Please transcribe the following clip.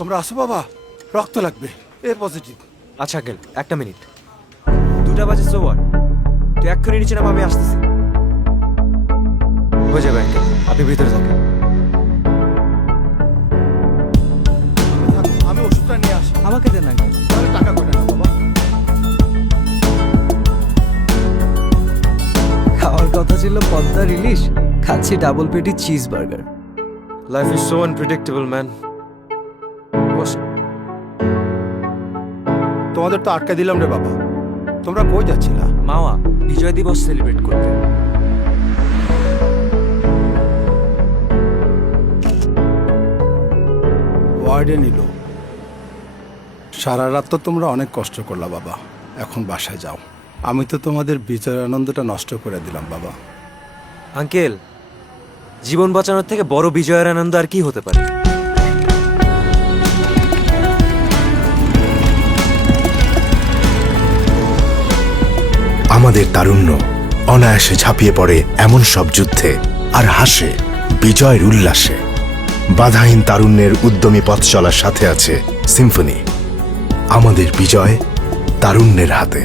তোমরা আসো বাবা, রক্ত লাগবে, এ পজিটিভ। আচ্ছা আঙ্কেল, একটা মিনিট। 2টা বাজে, সো হোয়াট? তুই এক্ষুনি নিচে নাম, আমি আসতেছি। হয়ে যাবে আঙ্কেল, আপনি ভিতরে থাকেন। আমি ওষুধটা নিয়ে আসি। আমাকে দেন আঙ্কেল। তাহলে টাকা করে না বাবা। খাওয়ার কথা ছিল পদ্মার ইলিশ, খাচ্ছি double patty cheese burger. Life is so unpredictable man. Boss. তোমাদের তো আটকে দিলাম রে বাবা, তোমরা কই যাচ্ছিলা? মাওয়া বিজয় দিবস সেলিব্রেট করতে। ওয়ার্ডে নিল। সারা রাত তো তোমরা অনেক কষ্ট করলা বাবা, এখন বাসায় যাও। আমি তো তোমাদের বিজয়ের আনন্দটা নষ্ট করে দিলাম বাবা। আঙ্কেল, জীবন বাঁচানোর থেকে বড় বিজয়ের আনন্দ আর কি হতে পারে? আমাদের তারুণ্য অনায়াসে ঝাঁপিয়ে পড়ে এমন সব যুদ্ধে আর হাসে বিজয়ের উল্লাসে। বাধাহীন তারুণ্যের উদ্যমী পথ চলার সাথে আছে সিম্ফনি। আমাদের বিজয় তারুণ্যের হাতে।